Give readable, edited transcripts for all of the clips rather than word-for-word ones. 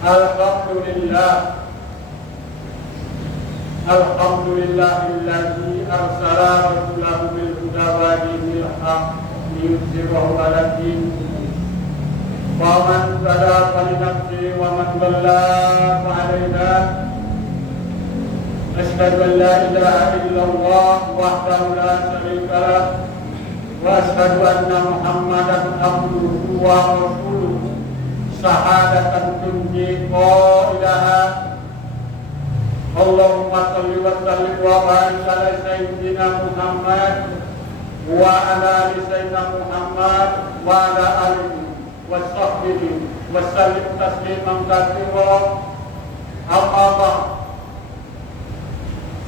Alhamdulillah. Alhamdulillahilladzi arsala rasulahu bil huda wa dinil haqq liyudhhirahu 'ala din. Wa man tada falinafsihi wa man dhalla fa 'alaiha. Asyhadu an la ilaha illallah wahdahu la syarika lah wa asyhadu anna Muhammadan abduhu wa rasuluhu syahadatan tunji qailaha. Allahumma salli wa sallim wa barik ala sayyidina Muhammad wa ala ali sayyidina Muhammad wa ala alihi wa sahbihi wa sallim tasliman katsira. Amma ba'd.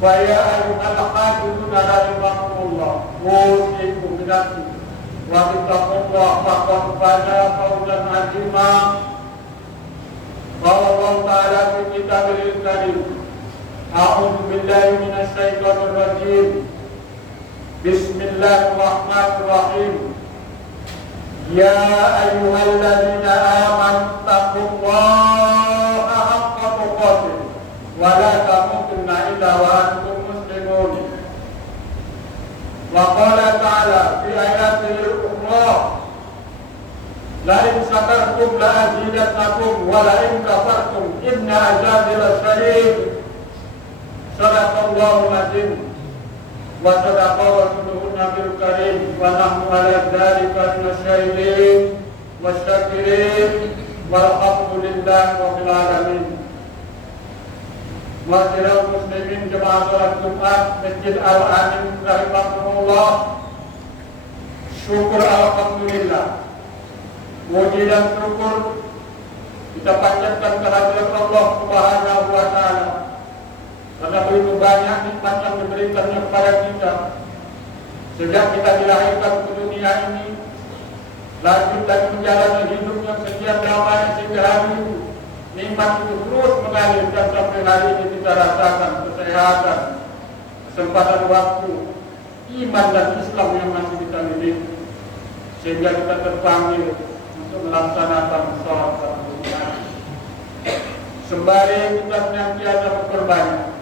Fa ya ayyuhal hafizuna rahimakumullah, usikum binafsi wa bittaqullah faqad faza fawzan 'azima. Qala Allah ta'ala fi kitabil karim. A'udzu billahi minasy syaithanir rajim. Bismillahirrahmanirrahim. Ya ayyuhalladzina amanu taqullaha haqqa tuqatih wa la tamutunna illa wa antum muslimun. Wa qala ta'ala fi ayatil ukhra. La in syakartum la azidannakum wa la in kafartum inna azabi lasyadid. Sadaqallahul azim wa sadaqa rasuluhun nabiyul karim wa nahnu ala dzalika minasyahidin wasyakirin walhamdulillahi rabbil alamin. Ma'asyiral muslimin jemaah salat Jumat Masjid Al-Amin rahimakumullah. Syukur alhamdulillah. Puji dan syukur kita panjatkan kehadirat Allah Subhanahu wa taala. Karena begitu banyak nikmat yang diberikannya kepada kita sejak kita dilahirkan ke dunia ini, lanjut dan menjalani hidup yang sekian lamanya sehingga hari itu nikmat itu terus mengalir dan sampai hari ini kita rasakan kesehatan, kesempatan waktu, iman dan Islam yang masih kita miliki, sehingga kita terpanggil untuk melaksanakan sholat fardu. Sembari kita senantiasa memperbanyak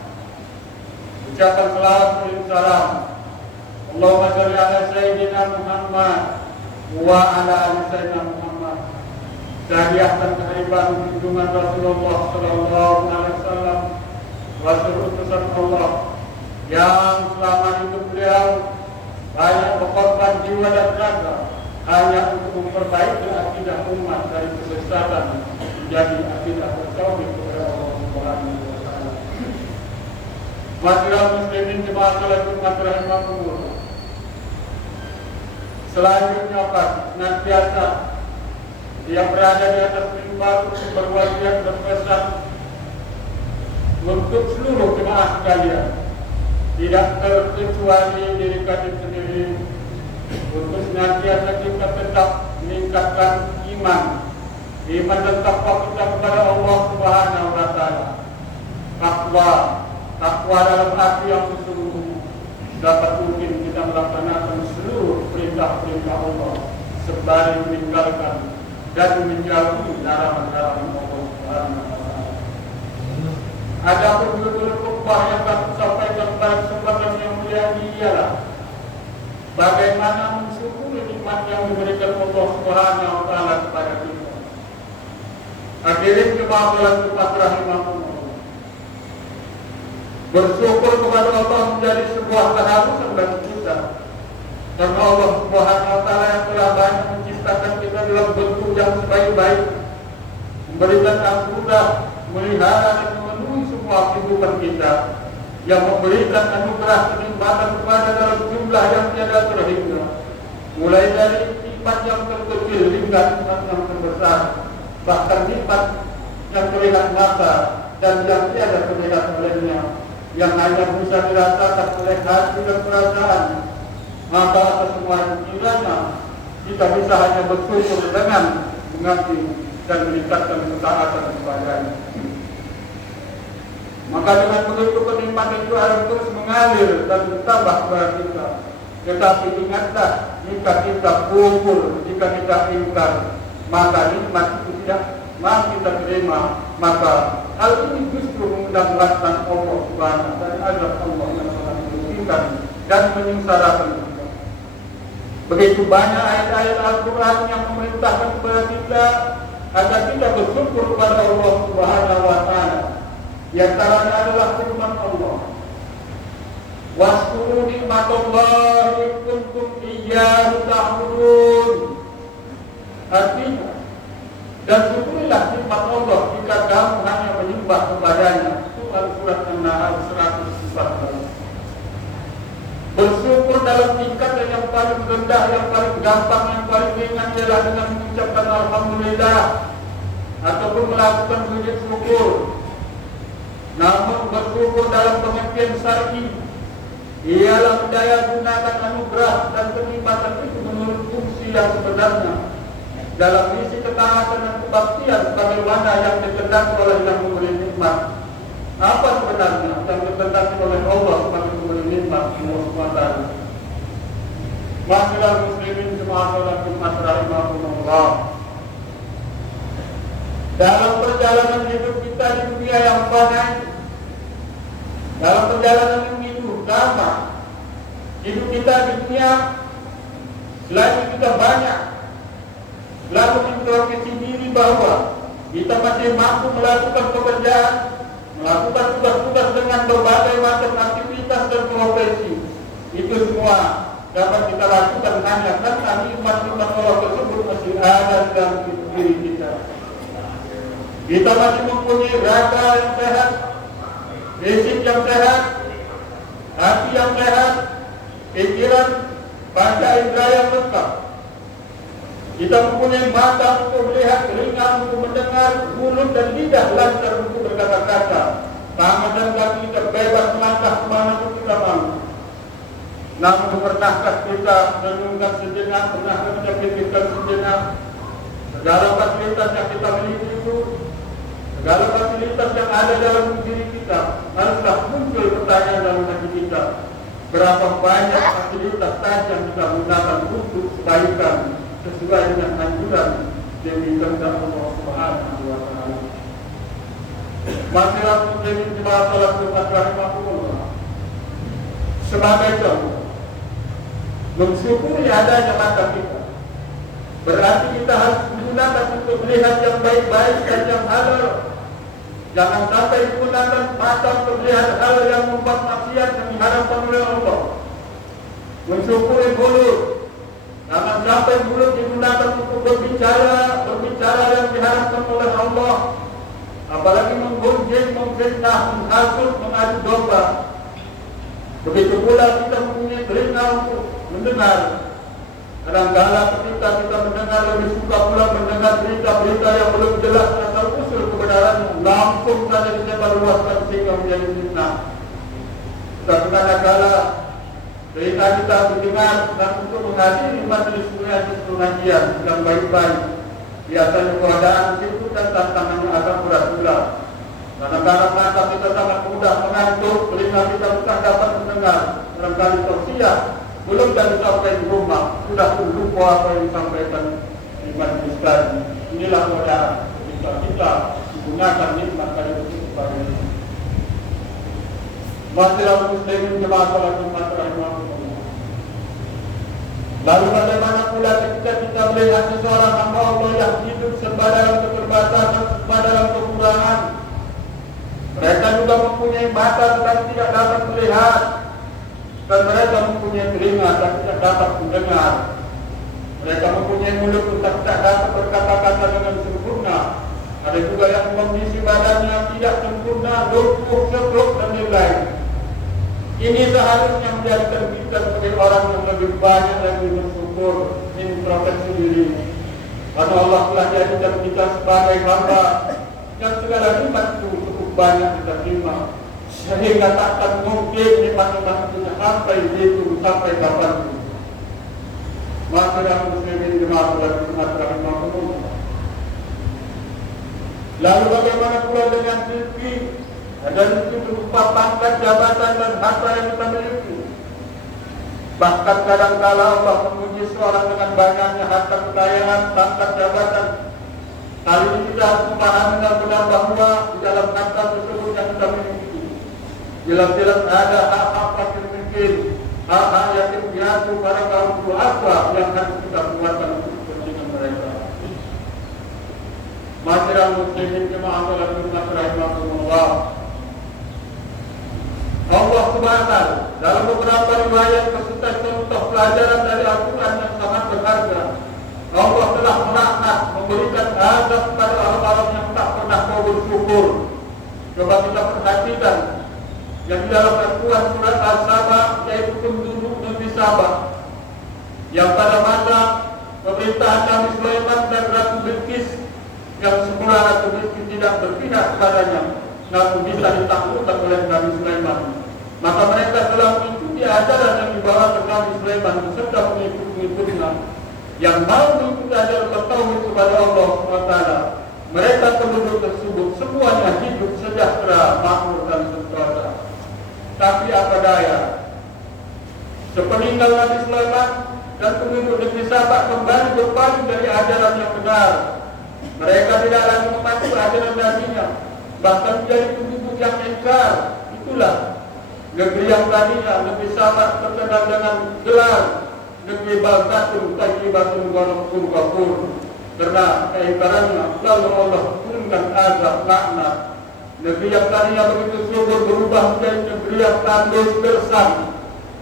ucapan selawat dan salam. Allahumma shalli ala sayyidina Muhammad wa ala ali sayyidina Muhammad. Hadiahkan kehadiran junjungan Rasulullah sallallahu alaihi wasallam, rasul utusan Allah yang selama hidup beliau banyak berkorban jiwa dan raga hanya untuk memperbaiki akidah umat dari kesesatan menjadi akidah bertauhid kepada Allah Subhanahu wa taala. Ma'asyiral muslimin jemaah salat Jumat rahimakumullah. Selanjutnya senantiasa yang berada di atas mimbar berwasiat berpesan untuk seluruh jemaah sekalian, tidak terkecuali diri kami sendiri, untuk senantiasa kita tetap meningkatkan iman dan takwa kita kepada Allah Subhanahu wa taala. Takwa dalam hati yang sesungguhnya dapat mungkin kita melaksanakan seluruh perintah-perintah Allah sembari meninggalkan dan menjauhi larangan-larangan Allah Subhanahu wa taala. Ada judul khutbah yang akan sampaikan pada kesempatan yang mulia ini ialah bagaimana mensyukuri nikmat yang diberikan Allah Subhanahu wa taala kepada kita. Hadirin jemaah salat Jumat rahimakumullah. Bersyukur kepada Allah menjadi sebuah keharusan bagi kita, karena Allah Subhanahu wa taala yang telah banyak menciptakan kita dalam bentuk yang sebaik-baik, memberikan anugerah, melihara dan memenuhi semua kehidupan kita, yang memberikan anugerah kenikmatan kepada dalam jumlah yang tiada terhingga, mulai dari nikmat yang terkecil hingga nikmat yang terbesar, bahkan nikmat yang terlihat mata dan yang tiada terlihat olehnya, yang hanya bisa dirasakan oleh hati dan perasaan. Maka atas semua itu kiranya kita bisa hanya bersyukur dengan mengabdi dan meningkatkan ketaatan kepadanya. Maka dengan begitu kenikmatan itu harus terus mengalir dan bertambah kepada kita. Tetapi ingatlah, jika kita kufur, jika kita ingkar, maka nikmat itu tidak mau kita terima maka hal ini justru mengundang laknat Allah Subhanahu dan azab Allah yang sangat merugikan dan menyengsarakan kita. Begitu banyak ayat-ayat Al-Quran yang memerintahkan kepada kita agar kita bersyukur kepada Allah Subhanahu wa Ta'ala. Di antaranya adalah firman Allah, "Waskuru nikmatallahi in kuntum iyyahu ta'budun." Artinya, dan syukurilah nikmat Allah jika kamu hanya menyembah kepadanya. Surat An-Nahl 114. Bersyukur dalam tingkatan yang paling rendah, yang paling gampang, yang paling ringan adalah dengan mengucapkan Alhamdulillah ataupun melakukan sujud syukur. Namun bersyukur dalam pengertian syar'i ialah mendaya gunakan anugerah dan kenikmatan itu menurut fungsi yang sebenarnya dalam misi ketaatan dan kebaktian sebagaimana yang dikehendaki oleh yang memberi nikmat. Apa sebenarnya yang dikehendaki oleh Allah sebagai pemberi nikmat Allah SWT? Masyarakat muslimin jemaah salat Jumat rahimahumullah. Dalam perjalanan hidup kita di dunia yang fana, dalam perjalanan yang hidup lama, hidup kita di dunia selagi kita banyak lalu introspeksi diri bahwa kita masih mampu melakukan pekerjaan, melakukan tugas-tugas dengan berbagai macam aktivitas dan profesi. Itu semua dapat kita lakukan hanya karena nikmat-nikmat Allah tersebut masih ada dalam diri kita. Kita masih mempunyai raga yang sehat, fisik yang sehat, hati yang sehat, pikiran, panca indera yang lengkap. Kita mempunyai mata untuk melihat, telinga untuk mendengar, mulut dan lidah lancar untuk berkata-kata, tangan dan kaki kita bebas melangkah kemana pun kita mau. Namun pernahkah kita merenungkan sejenak, pernahkah kita pikirkan sejenak segala fasilitas yang kita miliki itu, segala fasilitas yang ada dalam diri kita? Haruslah muncul pertanyaan dalam hati kita, berapa banyak fasilitas saja yang kita gunakan untuk kebaikan sesuai dengan anjuran demi kehendak Allah Subhanahu wa Ta'ala. Masyarakat muslimin jemaah salat Jumat rahimahumullah. Sebagai contoh, mensyukuri adanya mata kita, berarti kita harus menggunakan untuk melihat yang baik-baik dan yang halal. Jangan sampai menggunakan mata untuk melihat hal yang membuat maksiat yang diharamkan oleh Allah. Mensyukuri mulut, jangan sampai mulut digunakan untuk berbicara yang diharamkan oleh Allah, apalagi menggunjing, memfitnah, menghasut, mengadu domba. Begitu pula kita mempunyai telinga untuk mendengar. Kadang-kala ketika kita mendengar, lebih suka pula mendengar berita-berita yang belum jelas asal usul kebenarannya, langsung saja disebarluaskan sehingga menjadi fitnah. Tapi kadang-kala ketika kita mendengar dan untuk menghadiri majelis pengajian yang baik-baik, biasanya keadaan itu dan tantangannya agak berat pula. Kadang-kala mata kita sangat mudah mengantuk, telinga kita bukan dapat mendengar. Kadang-kala tausiah belum dan sampai di rumah sudah lupa apa yang disampaikan di majelis tadi. Inilah keadaan ketika kita menggunakan nikmat dari sebagai masyarakat muslimin jemaah salat Jumat rahimahumullah. Lalu bagaimana pula ketika kita melihat seseorang hamba Allah yang hidup serba dalam keterbatasan, serba dalam kekurangan. Mereka juga mempunyai mata tetapi tidak dapat melihat, dan mereka mempunyai telinga dan tidak dapat mendengar. Mereka mempunyai mulut tetapi tidak dapat berkata-kata dengan sempurna. Ada juga yang kondisi badannya tidak sempurna, lumpuh, seblok dan lain-lain. Ini seharusnya menjadikan kita sebagai orang yang lebih banyak lagi bersyukur, introspeksi diri. Karena Allah telah jadikan kita sebagai hamba yang segala nikmat itu cukup banyak kita terima, sehingga takkan mungkin nikmat-nikmat itu sampai itu sampai kapanpun. Masyarakat muslimin jemaah salat Jumat rahimahumullah. Lalu bagaimana pula dengan rezeki? Ada rezeki berupa pangkat, jabatan dan harta yang kita miliki. Bahkan kadang-kala Allah menguji seorang dengan banyaknya harta kekayaan, pangkat, jabatan. Kali ini kita harus memahami dengan benar bahwa di dalam kata tersebut yang kita miliki jelas-jelas ada hak-hak fakir miskin, hak-hak yatim piatu para kaum duafa yang harus kita buatkan untuk kepentingan mereka. Masyarakat muslimin jemaah salat Jumat rahimahumullah. Allah Subhanahu dalam beberapa riwayat berserta contoh pelajaran dari Al-Quran yang sangat berharga. Allah telah melaknat, memberikan azab kepada orang-orang yang tak pernah mau bersyukur. Coba kita perhatikan yang di dalam Al-Quran surat Al-Sabah, yaitu penduduk negeri Sabah yang pada masa pemerintahan Nabi Sulaiman dan Ratu Bilqis, yang semula Ratu Bilqis tidak berpihak kepadanya, namun bisa ditaklukkan oleh Nabi Sulaiman. Maka mereka telah mengikuti ajaran yang dibawa Nabi Sulaiman beserta pengikut-pengikutnya yang mau mengikuti ajaran bertauhid kepada Allah SWT. Mereka penduduk tersebut semuanya hidup sejahtera, makmur dan sentosa. Tapi apa daya, sepeninggal Nabi Sulaiman dan penduduk negeri Sabah kembali berpaling dari ajaran yang benar. Mereka tidak lagi mematuhi ajaran nabinya, bahkan menjadi penduduk yang ingkar. Itulah negeri yang tadinya negeri Sabah terkenal dengan gelar negeri Baldatun Tayyibatun Walaupun Kafur. Karena keingkarannya lalu Allah turunkan azab laknat. Negeri yang tadinya begitu subur berubah menjadi negeri yang tandus gersang,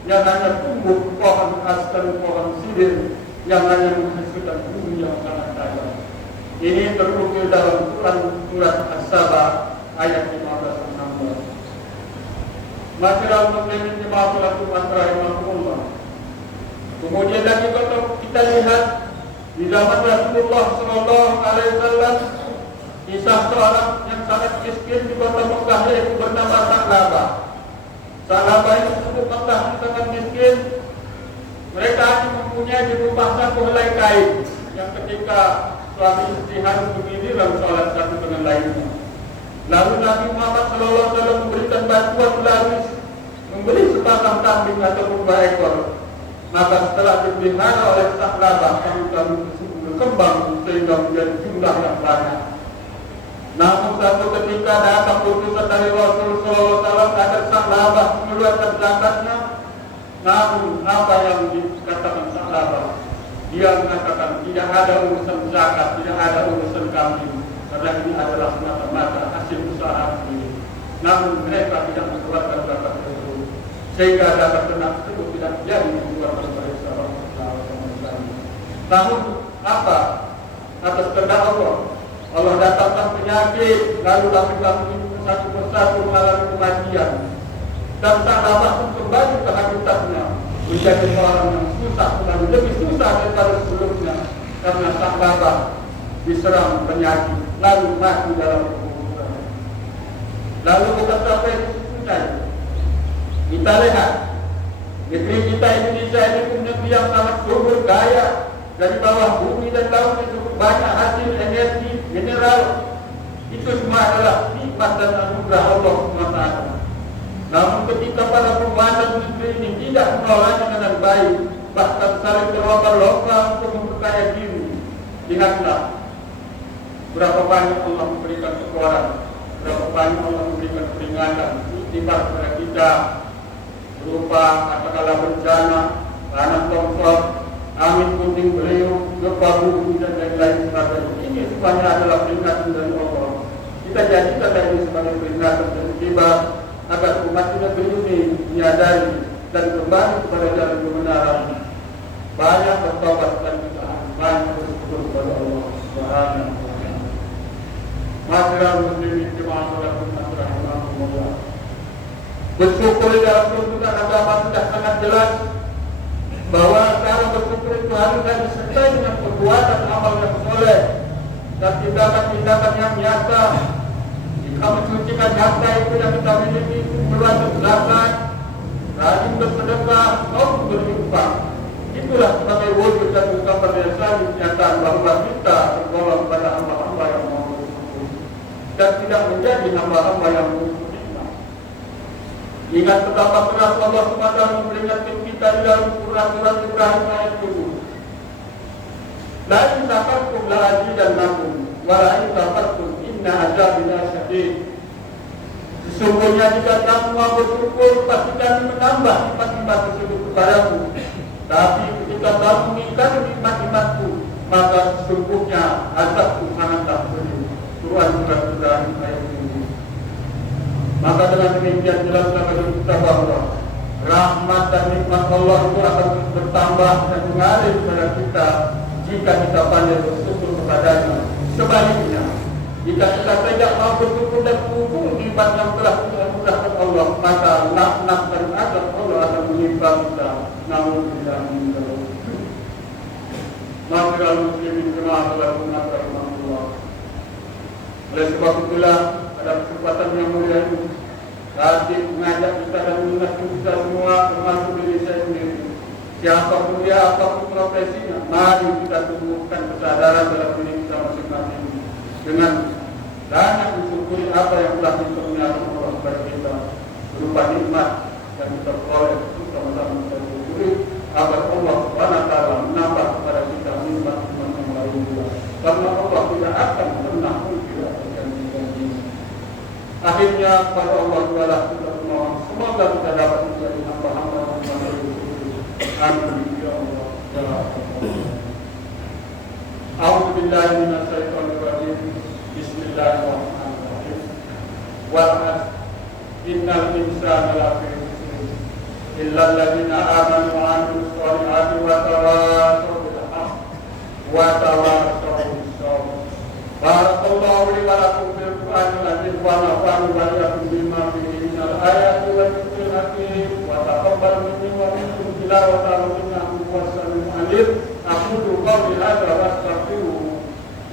yang hanya tumbuh pohon khas dan pohon sirih, yang hanya menghasilkan bumi yang sangat kaya. Ini terukir dalam surat As-Sabah ayat 15-16. Masyarakat muslimin jemaah salat Jumat rahimahumullah. Kemudian lagi kalau kita lihat di zaman Rasulullah SAW, kisah seorang yang sangat miskin di kota Mekah yaitu bernama Sa'labah. Sa'labah itu penduduk Mekah sangat miskin. Mereka hanya mempunyai di rumah satu helai kain yang ketika suami istri harus bergiliran sholat satu dengan lainnya. Lalu Nabi Muhammad SAW memberikan bantuan melalui membeli sepasang kambing atau dua ekor. Maka setelah dipelihara oleh Sa'labah, kambing tersebut berkembang sehingga menjadi jumlah yang banyak. Namun satu ketika datang utusan dari Rasul SAW agar Sa'labah mengeluarkan zakatnya. Namun apa yang dikatakan Sa'labah? Dia mengatakan tidak ada urusan zakat, tidak ada urusan kambing, karena ini adalah semata-mata hasil usaha ini. Namun mereka tidak mengeluarkan zakat tersebut, sehingga zakat ternak tersebut tidak jadi dikeluarkan oleh seorang Islam. Namun apa? Atas kehendak Allah, Allah datangkan penyakit, lalu kambing-kambing itu satu persatu mengalami kematian, dan Sa'labah pun kembali ke habitatnya, menjadi orang yang susah, dan lebih susah daripada sebelumnya, karena Sa'labah diserang penyakit, lalu mati dalam kuburan. Lalu bukan sampai di situ saja. Kita lihat negeri kita Indonesia ini pun negeri yang sangat subur kaya. Dari bawah bumi dan laut itu banyak hasil energi mineral. Itu semua adalah nikmat dan anugerah Allah SWT. Namun ketika para penguasa negeri ini tidak mengelolanya dengan baik, bahkan saling berlomba-lomba untuk memperkaya diri, lihatlah berapa banyak Allah memberikan kekuatan, berapa banyak Allah memberikan peringatan, istighfar kepada kita, berupa katakanlah bencana, tanah longsor, angin puting beliung, gempa bumi dan lain-lain sebagainya. Ini semuanya adalah peringatan dari Allah. Kita jadikan ini sebagai peringatan dan istighfar agar umat negeri ini menyadari dan kembali kepada jalan kebenaran. Banyak bertobat dan kita banyak bersyukur kepada Allah Subhanahu wa taala. Masyarakat muslimin jemaah salat Jumat rahimahumullah. Bersyukur dalam tuntunan agama sudah sangat jelas bahwa cara bersyukur itu harus disertai dengan perbuatan amal yang soleh dan tindakan-tindakan yang nyata. Jika mensucikan harta itu yang kita miliki, berwajib zakat, rajin bersedekah, maupun berinfak, itulah sebagai wujud dan ungkapan dasar kenyataan bahwa kita tergolong pada hamba-hamba yang mau bersyukur dan tidak menjadi hamba-hamba yang bersyukur. Ingat betapa keras Allah SWT memperingatkan kita di dalam surat Ibrahim ayat 7. La in syakartum la azidannakum wala in kafartum inna azabi lasyadid. Sesungguhnya jika kamu mau bersyukur, pasti kami menambah nikmat-nikmat tersebut kepadamu. Tapi ketika kamu mengingkari nikmat-nikmatku, maka sesungguhnya azabku sangatlah pedih. Quran surat Ibrahim ayat 7. Maka dengan demikian jelaslah bagi kita bahwa rahmat dan nikmat Allah itu akan terus bertambah dan mengalir kepada kita jika kita pandai bersyukur kepadanya. Sebaliknya, jika kita tidak mau bersyukur dan menghubung nikmat yang telah dianugerahkan Allah, maka laknat dan azab Allah akan menimpa kita. Namun tidak meninggal. Masyarakat muslimin jemaah rahimahullah. Oleh sebab itulah pada kesempatan yang mulia ini, Tadi mengajak kita dan mengingatkan kita semua, termasuk diri saya sendiri. Siapapun dia, apapun profesinya, mari kita tumbuhkan kesadaran dalam diri kita masing-masing dengan banyak mensyukuri apa yang telah dikurniakan Allah kepada kita berupa nikmat yang kita peroleh. Sama-sama kita syukuri agar Allah SWT menambah kepada kita nikmat-nikmat yang lain juga. Karena Allah tidak akan pernah tidak berjanji-janji. Akhirnya kepada Allah Ta'ala kita memohon semoga kita dapat menjadi hamba-hamba yang bersyukur. Amin ya Allah. A'udzu billahi minasyaitonir rajim. Bismillahirrahmanirrahim. Wal 'asr innal insana lafi khusr illa alladziina aamanu wa 'amilus shalihati wa tawassaw bil haqqi wa tawassaw bis sabr. Barakallahu li wa lakum fil Qur'anil 'azim wa nafa'ani wa iyyakum bima fihi minal ayati wa dzikril hakim wa taqabbal minni wa minkum tilawatan innahu huwas samiul 'alim. Aqulu qawli hadza wa astaghfiruh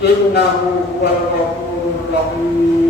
innahu huwal ghafurur rahim.